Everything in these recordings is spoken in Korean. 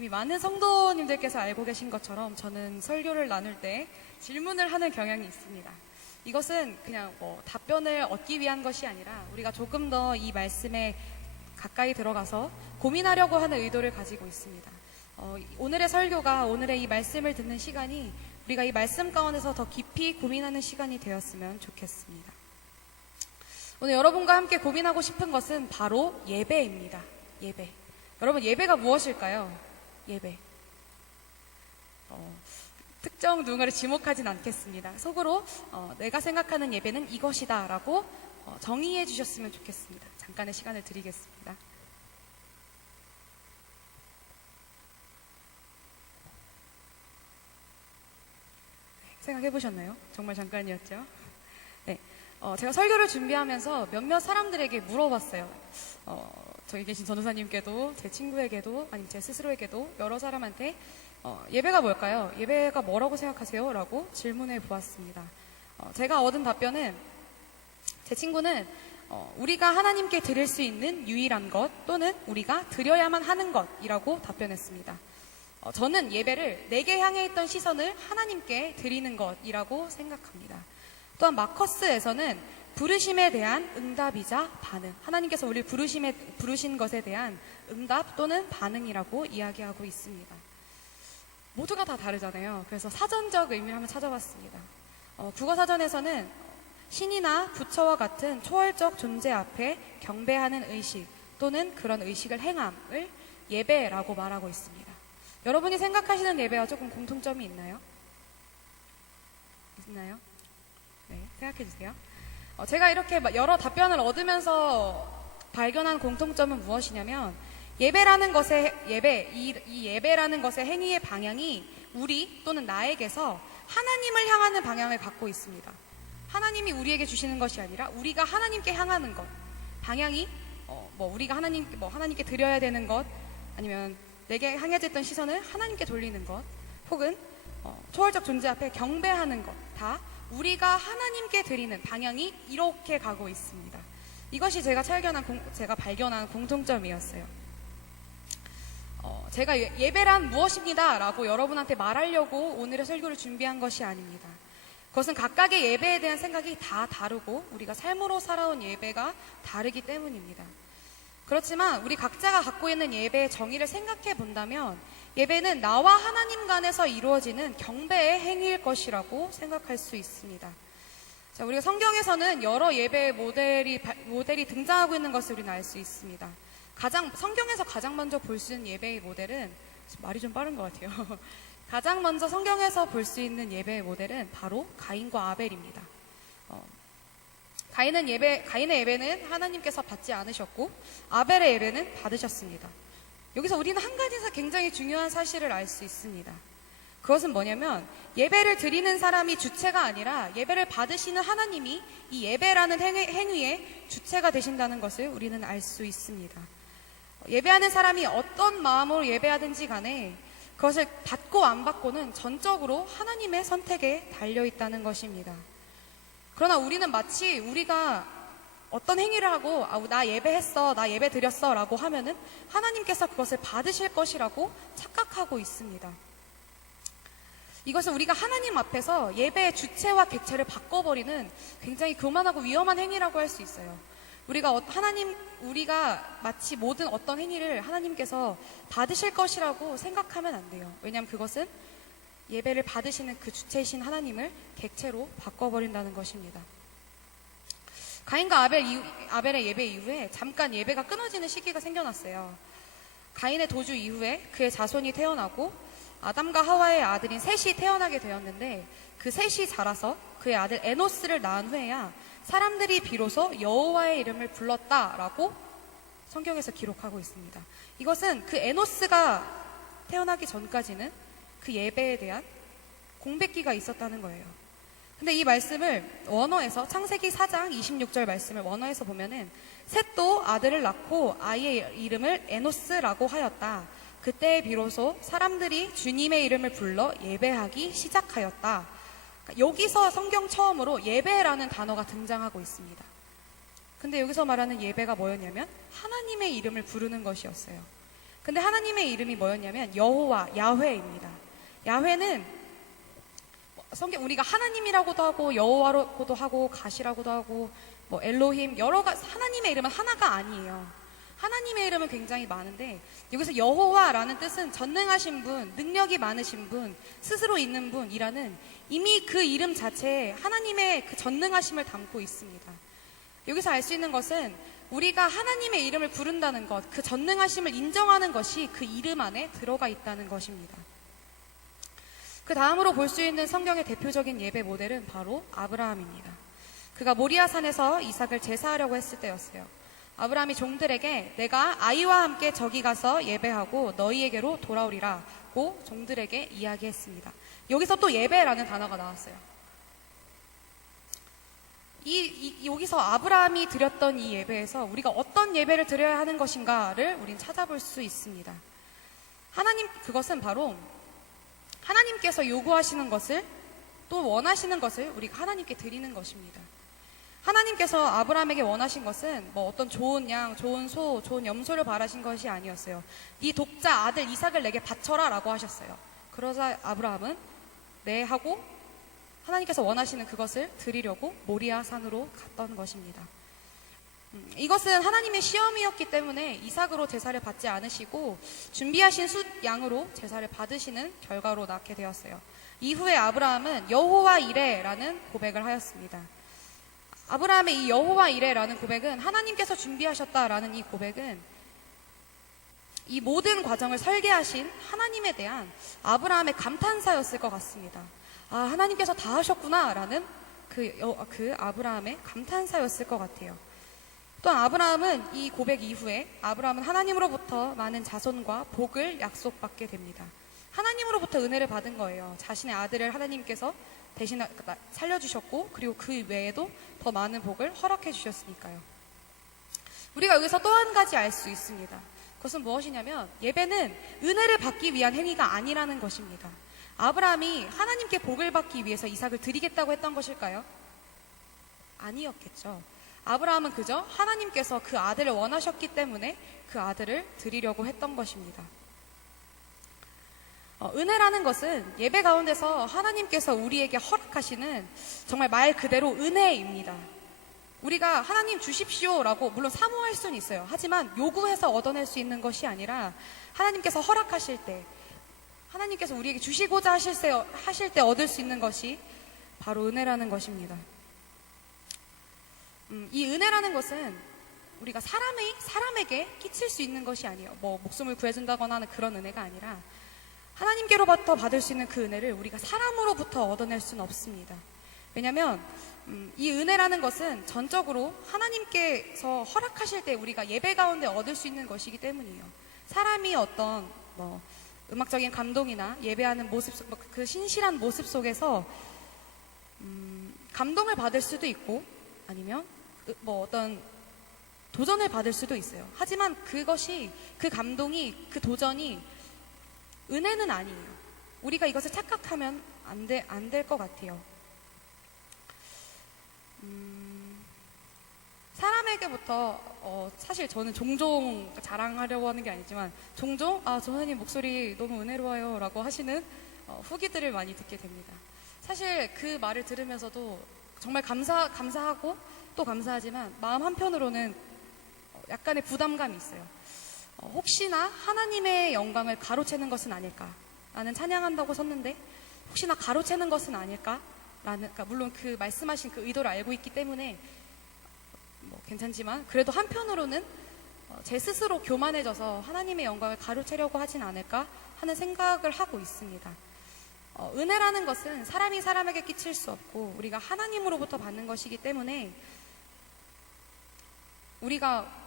이미 많은 성도님들께서 알고 계신 것처럼 저는 설교를 나눌 때 질문을 하는 경향이 있습니다. 이것은 그냥 답변을 얻기 위한 것이 아니라 우리가 조금 더 이 말씀에 가까이 들어가서 고민하려고 하는 의도를 가지고 있습니다. 오늘의 설교가, 오늘의 이 말씀을 듣는 시간이 우리가 이 말씀 가운데서 더 깊이 고민하는 시간이 되었으면 좋겠습니다. 오늘 여러분과 함께 고민하고 싶은 것은 바로 예배입니다. 예배. 여러분, 예배가 무엇일까요? 예배. 특정 누군가를 지목하진 않겠습니다. 속으로 내가 생각하는 예배는 이것이다 라고 정의해 주셨으면 좋겠습니다. 잠깐의 시간을 드리겠습니다. 생각해 보셨나요? 정말 잠깐이었죠? 네. 제가 설교를 준비하면서 몇몇 사람들에게 물어봤어요. 저기 계신 전도사님께도, 제 친구에게도, 아니면 제 스스로에게도 여러 사람한테 예배가 뭘까요? 예배가 뭐라고 생각하세요? 라고 질문해 보았습니다. 제가 얻은 답변은, 제 친구는 우리가 하나님께 드릴 수 있는 유일한 것 또는 우리가 드려야만 하는 것이라고 답변했습니다. 저는 예배를 내게 향해 있던 시선을 하나님께 드리는 것이라고 생각합니다. 또한 마커스에서는 부르심에 대한 응답이자 반응, 하나님께서 우리를 부르신 것에 대한 응답 또는 반응이라고 이야기하고 있습니다. 모두가 다 다르잖아요. 그래서 사전적 의미를 한번 찾아봤습니다. 국어사전에서는 신이나 부처와 같은 초월적 존재 앞에 경배하는 의식 또는 그런 의식을 행함을 예배라고 말하고 있습니다. 여러분이 생각하시는 예배와 조금 공통점이 있나요? 있나요? 네, 생각해 주세요. 제가 이렇게 여러 답변을 얻으면서 발견한 공통점은 무엇이냐면, 예배라는 것의 이 예배라는 것의 행위의 방향이 우리 또는 나에게서 하나님을 향하는 방향을 갖고 있습니다. 하나님이 우리에게 주시는 것이 아니라 우리가 하나님께 향하는 것, 방향이 우리가 하나님께 드려야 되는 것, 아니면 내게 향해졌던 시선을 하나님께 돌리는 것, 혹은 초월적 존재 앞에 경배하는 것, 다 우리가 하나님께 드리는 방향이 이렇게 가고 있습니다. 이것이 제가 발견한 공통점이었어요. 제가 예배란 무엇입니다 라고 여러분한테 말하려고 오늘의 설교를 준비한 것이 아닙니다. 그것은 각각의 예배에 대한 생각이 다 다르고 우리가 삶으로 살아온 예배가 다르기 때문입니다. 그렇지만 우리 각자가 갖고 있는 예배의 정의를 생각해 본다면, 예배는 나와 하나님 간에서 이루어지는 경배의 행위일 것이라고 생각할 수 있습니다. 자, 우리가 성경에서는 여러 예배의 모델이 등장하고 있는 것을 우리는 알 수 있습니다. 성경에서 가장 먼저 볼 수 있는 예배의 모델은, 말이 좀 빠른 것 같아요. 가장 먼저 성경에서 볼 수 있는 예배의 모델은 바로 가인과 아벨입니다. 가인의 예배는 하나님께서 받지 않으셨고, 아벨의 예배는 받으셨습니다. 여기서 우리는 한 가지에서 굉장히 중요한 사실을 알 수 있습니다. 그것은 뭐냐면, 예배를 드리는 사람이 주체가 아니라 예배를 받으시는 하나님이 이 예배라는 행위의 주체가 되신다는 것을 우리는 알 수 있습니다. 예배하는 사람이 어떤 마음으로 예배하든지 간에 그것을 받고 안 받고는 전적으로 하나님의 선택에 달려있다는 것입니다. 그러나 우리는 마치 우리가 어떤 행위를 하고 나 예배했어, 나 예배 드렸어 라고 하면은 하나님께서 그것을 받으실 것이라고 착각하고 있습니다. 이것은 우리가 하나님 앞에서 예배의 주체와 객체를 바꿔버리는 굉장히 교만하고 위험한 행위라고 할 수 있어요. 우리가 마치 모든 어떤 행위를 하나님께서 받으실 것이라고 생각하면 안 돼요. 왜냐하면 그것은 예배를 받으시는 그 주체이신 하나님을 객체로 바꿔버린다는 것입니다. 가인과 아벨의 예배 이후에 잠깐 예배가 끊어지는 시기가 생겨났어요. 가인의 도주 이후에 그의 자손이 태어나고 아담과 하와의 아들인 셋이 태어나게 되었는데, 그 셋이 자라서 그의 아들 에노스를 낳은 후에야 사람들이 비로소 여호와의 이름을 불렀다라고 성경에서 기록하고 있습니다. 이것은 그 에노스가 태어나기 전까지는 그 예배에 대한 공백기가 있었다는 거예요. 근데 이 말씀을 원어에서, 창세기 4장 26절 말씀을 원어에서 보면은, 셋도 아들을 낳고 아이의 이름을 에노스라고 하였다. 그때 비로소 사람들이 주님의 이름을 불러 예배하기 시작하였다. 여기서 성경 처음으로 예배라는 단어가 등장하고 있습니다. 근데 여기서 말하는 예배가 뭐였냐면 하나님의 이름을 부르는 것이었어요. 근데 하나님의 이름이 뭐였냐면 여호와, 야훼입니다. 야훼는 성경 우리가 하나님이라고도 하고 여호와라고도 하고 가시라고도 하고 뭐 엘로힘 여러 가지 하나님의 이름은 하나가 아니에요. 하나님의 이름은 굉장히 많은데 여기서 여호와라는 뜻은 전능하신 분, 능력이 많으신 분, 스스로 있는 분이라는 이미 그 이름 자체에 하나님의 그 전능하심을 담고 있습니다. 여기서 알 수 있는 것은 우리가 하나님의 이름을 부른다는 것, 그 전능하심을 인정하는 것이 그 이름 안에 들어가 있다는 것입니다. 그 다음으로 볼 수 있는 성경의 대표적인 예배 모델은 바로 아브라함입니다. 그가 모리아산에서 이삭을 제사하려고 했을 때였어요. 아브라함이 종들에게 내가 아이와 함께 저기 가서 예배하고 너희에게로 돌아오리라고 종들에게 이야기했습니다. 여기서 또 예배라는 단어가 나왔어요. 여기서 아브라함이 드렸던 이 예배에서 우리가 어떤 예배를 드려야 하는 것인가를 우린 찾아볼 수 있습니다. 그것은 바로 하나님께서 요구하시는 것을 또 원하시는 것을 우리가 하나님께 드리는 것입니다. 하나님께서 아브라함에게 원하신 것은 뭐 어떤 좋은 양, 좋은 소, 좋은 염소를 바라신 것이 아니었어요. 네 독자 아들 이삭을 내게 바쳐라 라고 하셨어요. 그러자 아브라함은 네 하고 하나님께서 원하시는 그것을 드리려고 모리아 산으로 갔던 것입니다. 이것은 하나님의 시험이었기 때문에 이삭으로 제사를 받지 않으시고 준비하신 숫 양으로 제사를 받으시는 결과로 낳게 되었어요. 이후에 아브라함은 여호와 이레라는 고백을 하였습니다. 아브라함의 이 여호와 이레라는 고백은 하나님께서 준비하셨다라는 이 고백은 이 모든 과정을 설계하신 하나님에 대한 아브라함의 감탄사였을 것 같습니다. 아, 하나님께서 다 하셨구나라는 그 아브라함의 감탄사였을 것 같아요. 또한 아브라함은 이 고백 이후에 아브라함은 하나님으로부터 많은 자손과 복을 약속받게 됩니다. 하나님으로부터 은혜를 받은 거예요. 자신의 아들을 하나님께서 대신 살려주셨고 그리고 그 외에도 더 많은 복을 허락해 주셨으니까요. 우리가 여기서 또 한 가지 알 수 있습니다. 그것은 무엇이냐면 예배는 은혜를 받기 위한 행위가 아니라는 것입니다. 아브라함이 하나님께 복을 받기 위해서 이삭을 드리겠다고 했던 것일까요? 아니었겠죠. 아브라함은 그저 하나님께서 그 아들을 원하셨기 때문에 그 아들을 드리려고 했던 것입니다. 은혜라는 것은 예배 가운데서 하나님께서 우리에게 허락하시는 정말 말 그대로 은혜입니다. 우리가 하나님 주십시오라고 물론 사모할 수는 있어요. 하지만 요구해서 얻어낼 수 있는 것이 아니라 하나님께서 허락하실 때 하나님께서 우리에게 주시고자 하실 때 얻을 수 있는 것이 바로 은혜라는 것입니다. 이 은혜라는 것은 우리가 사람에게 끼칠 수 있는 것이 아니에요. 뭐 목숨을 구해준다거나 하는 그런 은혜가 아니라 하나님께로부터 받을 수 있는 그 은혜를 우리가 사람으로부터 얻어낼 수는 없습니다. 왜냐하면 이 은혜라는 것은 전적으로 하나님께서 허락하실 때 우리가 예배 가운데 얻을 수 있는 것이기 때문이에요. 사람이 어떤 음악적인 감동이나 예배하는 모습, 그 신실한 모습 속에서 감동을 받을 수도 있고 아니면 어떤 도전을 받을 수도 있어요. 하지만 그 감동이, 그 도전이 은혜는 아니에요. 우리가 이것을 착각하면 안 될 것 같아요. 사람에게부터 사실 저는 종종 자랑하려고 하는 게 아니지만 종종 전사님 목소리 너무 은혜로워요 라고 하시는 후기들을 많이 듣게 됩니다. 사실 그 말을 들으면서도 정말 감사하고 또 감사하지만 마음 한편으로는 약간의 부담감이 있어요. 혹시나 하나님의 영광을 가로채는 것은 아닐까? 나는 찬양한다고 섰는데 혹시나 가로채는 것은 아닐까? 그러니까 물론 그 말씀하신 그 의도를 알고 있기 때문에 괜찮지만 그래도 한편으로는 제 스스로 교만해져서 하나님의 영광을 가로채려고 하진 않을까 하는 생각을 하고 있습니다. 은혜라는 것은 사람이 사람에게 끼칠 수 없고 우리가 하나님으로부터 받는 것이기 때문에 우리가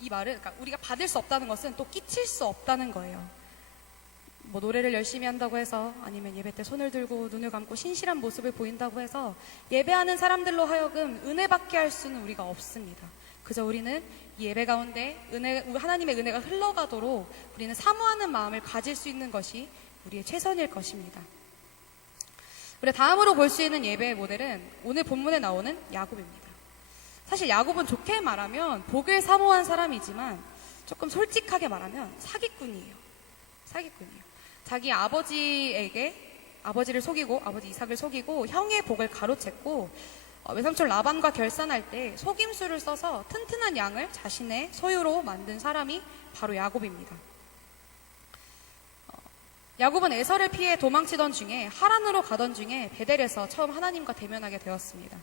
그러니까 우리가 받을 수 없다는 것은 또 끼칠 수 없다는 거예요. 노래를 열심히 한다고 해서 아니면 예배 때 손을 들고 눈을 감고 신실한 모습을 보인다고 해서 예배하는 사람들로 하여금 은혜받게 할 수는 우리가 없습니다. 그저 우리는 이 예배 가운데 하나님의 은혜가 흘러가도록 우리는 사모하는 마음을 가질 수 있는 것이 우리의 최선일 것입니다. 우리 다음으로 볼 수 있는 예배의 모델은 오늘 본문에 나오는 야곱입니다. 사실 야곱은 좋게 말하면 복을 사모한 사람이지만 조금 솔직하게 말하면 사기꾼이에요. 사기꾼이에요. 자기 아버지를 속이고, 아버지 이삭을 속이고 형의 복을 가로챘고, 외삼촌 라반과 결산할 때 속임수를 써서 튼튼한 양을 자신의 소유로 만든 사람이 바로 야곱입니다. 야곱은 에서를 피해 도망치던 중에 하란으로 가던 중에 베델에서 처음 하나님과 대면하게 되었습니다.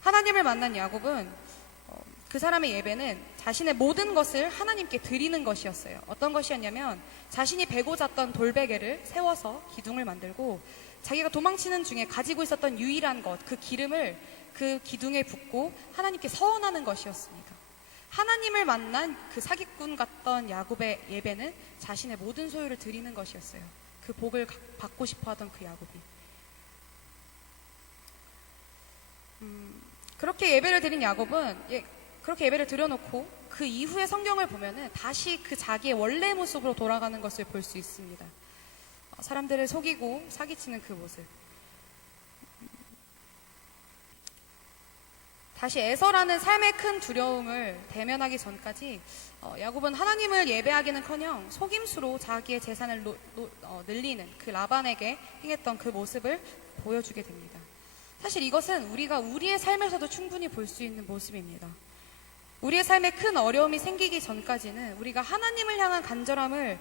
하나님을 만난 야곱은 그 사람의 예배는 자신의 모든 것을 하나님께 드리는 것이었어요. 어떤 것이었냐면 자신이 베고 잤던 돌베개를 세워서 기둥을 만들고, 자기가 도망치는 중에 가지고 있었던 유일한 것, 그 기름을 그 기둥에 붓고 하나님께 서원하는 것이었습니다. 하나님을 만난 그 사기꾼 같던 야곱의 예배는 자신의 모든 소유를 드리는 것이었어요. 그 복을 받고 싶어 하던 그 야곱이. 그렇게 예배를 드린 야곱은 그렇게 예배를 드려놓고 그 이후의 성경을 보면은 다시 그 자기의 원래 모습으로 돌아가는 것을 볼 수 있습니다. 사람들을 속이고 사기치는 그 모습. 다시 에서라는 삶의 큰 두려움을 대면하기 전까지 야곱은 하나님을 예배하기는커녕 속임수로 자기의 재산을 늘리는 그 라반에게 행했던 그 모습을 보여주게 됩니다. 사실 이것은 우리가 우리의 삶에서도 충분히 볼 수 있는 모습입니다. 우리의 삶에 큰 어려움이 생기기 전까지는 우리가 하나님을 향한 간절함을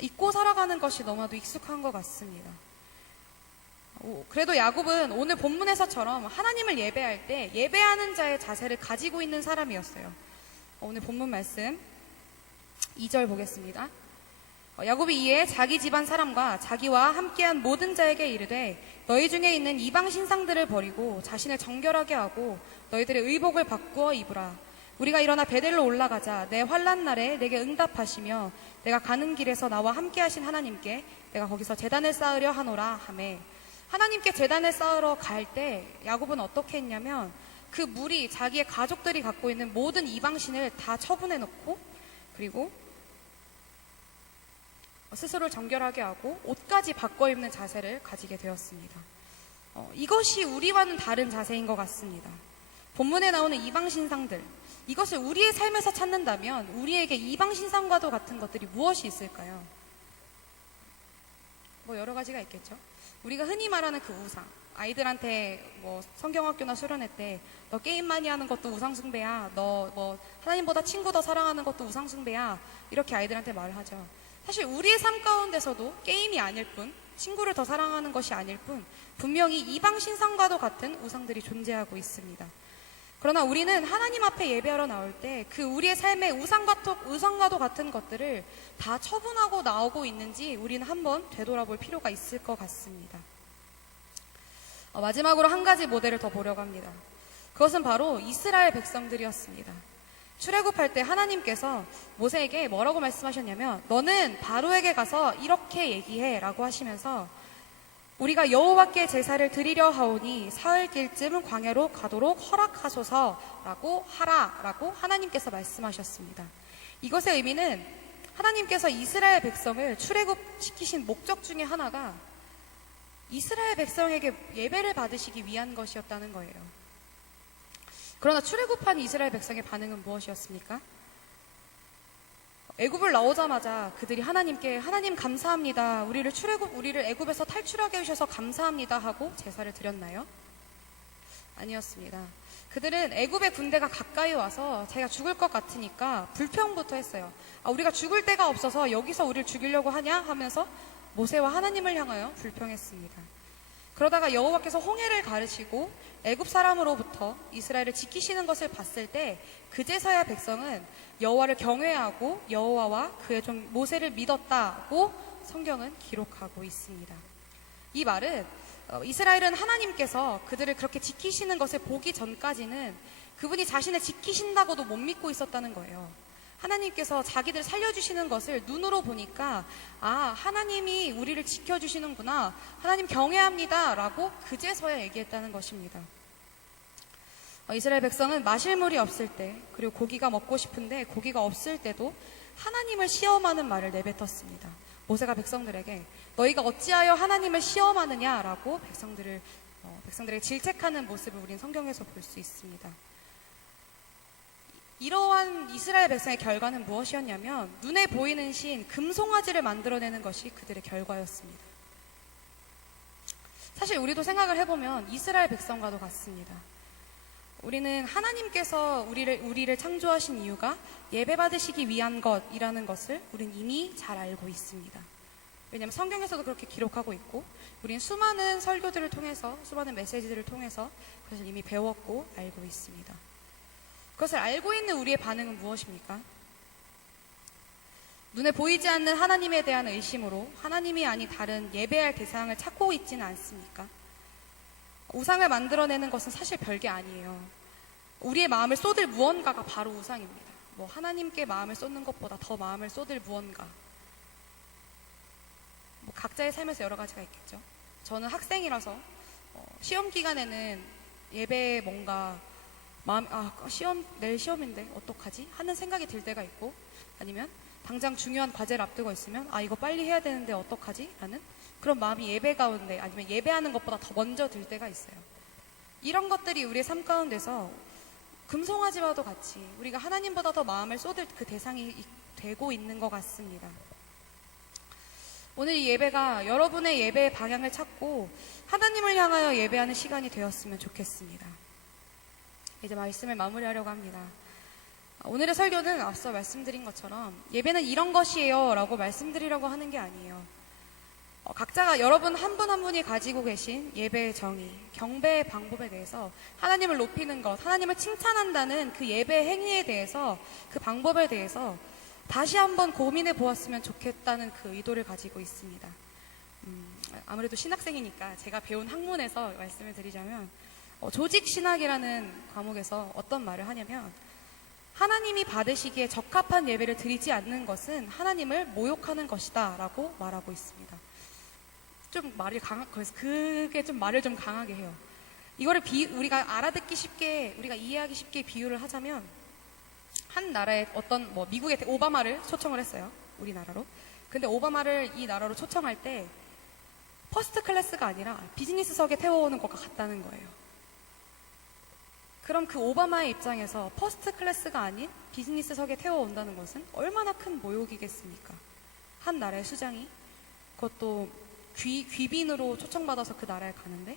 잊고 살아가는 것이 너무나도 익숙한 것 같습니다. 그래도 야곱은 오늘 본문에서처럼 하나님을 예배할 때 예배하는 자의 자세를 가지고 있는 사람이었어요. 오늘 본문 말씀 2절 보겠습니다. 야곱이 이에 자기 집안 사람과 자기와 함께한 모든 자에게 이르되 너희 중에 있는 이방 신상들을 버리고 자신을 정결하게 하고 너희들의 의복을 바꾸어 입으라. 우리가 일어나 베델로 올라가자. 내 환난 날에 내게 응답하시며 내가 가는 길에서 나와 함께하신 하나님께 내가 거기서 제단을 쌓으려 하노라 하매. 하나님께 제단을 쌓으러 갈 때 야곱은 어떻게 했냐면 그 무리, 자기의 가족들이 갖고 있는 모든 이방신을 다 처분해 놓고, 그리고 스스로를 정결하게 하고 옷까지 바꿔 입는 자세를 가지게 되었습니다. 이것이 우리와는 다른 자세인 것 같습니다. 본문에 나오는 이방신상들, 이것을 우리의 삶에서 찾는다면 우리에게 이방신상과도 같은 것들이 무엇이 있을까요? 여러 가지가 있겠죠. 우리가 흔히 말하는 그 우상, 아이들한테 성경학교나 수련회 때 너 게임 많이 하는 것도 우상숭배야, 너 하나님보다 친구 더 사랑하는 것도 우상숭배야, 이렇게 아이들한테 말을 하죠. 사실 우리의 삶 가운데서도 게임이 아닐 뿐, 친구를 더 사랑하는 것이 아닐 뿐 분명히 이방신상과도 같은 우상들이 존재하고 있습니다. 그러나 우리는 하나님 앞에 예배하러 나올 때 그 우리의 삶의 우상과도 같은 것들을 다 처분하고 나오고 있는지 우리는 한번 되돌아볼 필요가 있을 것 같습니다. 마지막으로 한 가지 모델을 더 보려고 합니다. 그것은 바로 이스라엘 백성들이었습니다. 출애굽할 때 하나님께서 모세에게 뭐라고 말씀하셨냐면 너는 바로에게 가서 이렇게 얘기해 라고 하시면서 우리가 여호와께 제사를 드리려 하오니 사흘길쯤 광야로 가도록 허락하소서라고 하라라고 하나님께서 말씀하셨습니다. 이것의 의미는 하나님께서 이스라엘 백성을 출애굽시키신 목적 중에 하나가 이스라엘 백성에게 예배를 받으시기 위한 것이었다는 거예요. 그러나 출애굽한 이스라엘 백성의 반응은 무엇이었습니까? 애굽을 나오자마자 그들이 하나님께 하나님 감사합니다. 우리를 애굽에서 탈출하게 해주셔서 감사합니다 하고 제사를 드렸나요? 아니었습니다. 그들은 애굽의 군대가 가까이 와서 자기가 죽을 것 같으니까 불평부터 했어요. 우리가 죽을 데가 없어서 여기서 우리를 죽이려고 하냐 하면서 모세와 하나님을 향하여 불평했습니다. 그러다가 여호와께서 홍해를 가르시고 애굽 사람으로부터 이스라엘을 지키시는 것을 봤을 때 그제서야 백성은 여호와를 경외하고 여호와와 그의 종 모세를 믿었다고 성경은 기록하고 있습니다. 이 말은 이스라엘은 하나님께서 그들을 그렇게 지키시는 것을 보기 전까지는 그분이 자신을 지키신다고도 못 믿고 있었다는 거예요. 하나님께서 자기들 살려주시는 것을 눈으로 보니까 하나님이 우리를 지켜주시는구나, 하나님 경외합니다 라고 그제서야 얘기했다는 것입니다. 이스라엘 백성은 마실 물이 없을 때, 그리고 고기가 먹고 싶은데 고기가 없을 때도 하나님을 시험하는 말을 내뱉었습니다. 모세가 백성들에게 너희가 어찌하여 하나님을 시험하느냐라고 백성들에게 질책하는 모습을 우린 성경에서 볼 수 있습니다. 이러한 이스라엘 백성의 결과는 무엇이었냐면 눈에 보이는 신 금송아지를 만들어내는 것이 그들의 결과였습니다. 사실 우리도 생각을 해보면 이스라엘 백성과도 같습니다. 우리는 하나님께서 우리를 창조하신 이유가 예배받으시기 위한 것이라는 것을 우리는 이미 잘 알고 있습니다. 왜냐하면 성경에서도 그렇게 기록하고 있고 우리는 수많은 설교들을 통해서 수많은 메시지들을 통해서 그것을 이미 배웠고 알고 있습니다. 그것을 알고 있는 우리의 반응은 무엇입니까? 눈에 보이지 않는 하나님에 대한 의심으로 하나님이 아닌 다른 예배할 대상을 찾고 있지는 않습니까? 우상을 만들어내는 것은 사실 별게 아니에요. 우리의 마음을 쏟을 무언가가 바로 우상입니다. 하나님께 마음을 쏟는 것보다 더 마음을 쏟을 무언가. 각자의 삶에서 여러 가지가 있겠죠. 저는 학생이라서 시험 기간에는 예배에 뭔가 내일 시험인데 어떡하지? 하는 생각이 들 때가 있고, 아니면 당장 중요한 과제를 앞두고 있으면 이거 빨리 해야 되는데 어떡하지? 라는 그런 마음이 예배 가운데 아니면 예배하는 것보다 더 먼저 들 때가 있어요. 이런 것들이 우리의 삶 가운데서 금송아지와도 같이 우리가 하나님보다 더 마음을 쏟을 그 대상이 되고 있는 것 같습니다. 오늘 이 예배가 여러분의 예배의 방향을 찾고 하나님을 향하여 예배하는 시간이 되었으면 좋겠습니다. 이제 말씀을 마무리하려고 합니다. 오늘의 설교는 앞서 말씀드린 것처럼 예배는 이런 것이에요 라고 말씀드리려고 하는 게 아니에요. 각자가 여러분 한 분 한 분이 가지고 계신 예배의 정의, 경배의 방법에 대해서 하나님을 높이는 것, 하나님을 칭찬한다는 그 예배 행위에 대해서, 그 방법에 대해서 다시 한번 고민해 보았으면 좋겠다는 그 의도를 가지고 있습니다. 아무래도 신학생이니까 제가 배운 학문에서 말씀을 드리자면 조직신학이라는 과목에서 어떤 말을 하냐면 하나님이 받으시기에 적합한 예배를 드리지 않는 것은 하나님을 모욕하는 것이다 라고 말하고 있습니다. 그래서 그게 좀 말을 좀 강하게 해요. 이거를 우리가 알아듣기 쉽게, 우리가 이해하기 쉽게 비유를 하자면 한 나라의 미국의 오바마를 초청을 했어요. 우리나라로. 근데 오바마를 이 나라로 초청할 때 퍼스트 클래스가 아니라 비즈니스석에 태워오는 것과 같다는 거예요. 그럼 그 오바마의 입장에서 퍼스트 클래스가 아닌 비즈니스석에 태워온다는 것은 얼마나 큰 모욕이겠습니까? 한 나라의 수장이 그것도 귀빈으로 초청받아서 그 나라에 가는데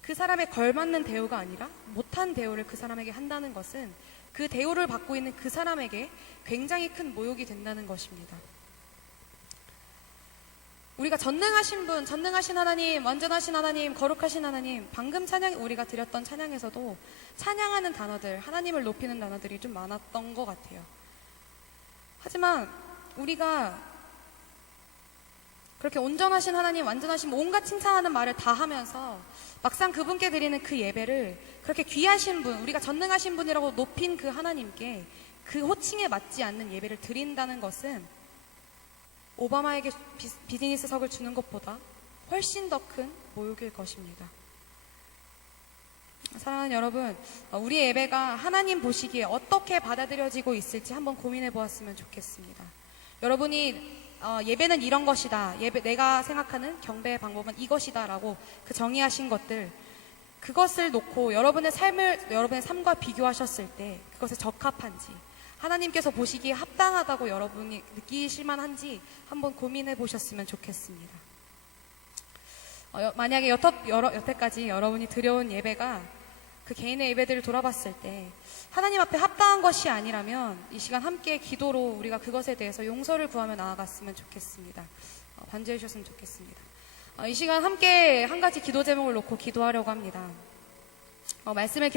그 사람에 걸맞는 대우가 아니라 못한 대우를 그 사람에게 한다는 것은 그 대우를 받고 있는 그 사람에게 굉장히 큰 모욕이 된다는 것입니다. 우리가 전능하신 분, 전능하신 하나님, 완전하신 하나님, 거룩하신 하나님, 방금 우리가 드렸던 찬양에서도 찬양하는 단어들, 하나님을 높이는 단어들이 좀 많았던 것 같아요. 하지만 우리가 그렇게 온전하신 하나님, 완전하신 온갖 칭찬하는 말을 다 하면서 막상 그분께 드리는 그 예배를 그렇게 귀하신 분, 우리가 전능하신 분이라고 높인 그 하나님께 그 호칭에 맞지 않는 예배를 드린다는 것은 오바마에게 비즈니스석을 주는 것보다 훨씬 더 큰 모욕일 것입니다. 사랑하는 여러분, 우리의 예배가 하나님 보시기에 어떻게 받아들여지고 있을지 한번 고민해 보았으면 좋겠습니다. 여러분이 예배는 이런 것이다, 내가 생각하는 경배의 방법은 이것이다 라고 그 정의하신 것들, 그것을 놓고 여러분의 삶과 비교하셨을 때 그것에 적합한지, 하나님께서 보시기에 합당하다고 여러분이 느끼실 만한지 한번 고민해 보셨으면 좋겠습니다. 만약에 여태까지 여러분이 드려온 예배가 그 개인의 예배들을 돌아봤을 때 하나님 앞에 합당한 것이 아니라면 이 시간 함께 기도로 우리가 그것에 대해서 용서를 구하며 나아갔으면 좋겠습니다. 반주해 주셨으면 좋겠습니다. 이 시간 함께 한 가지 기도 제목을 놓고 기도하려고 합니다. 말씀을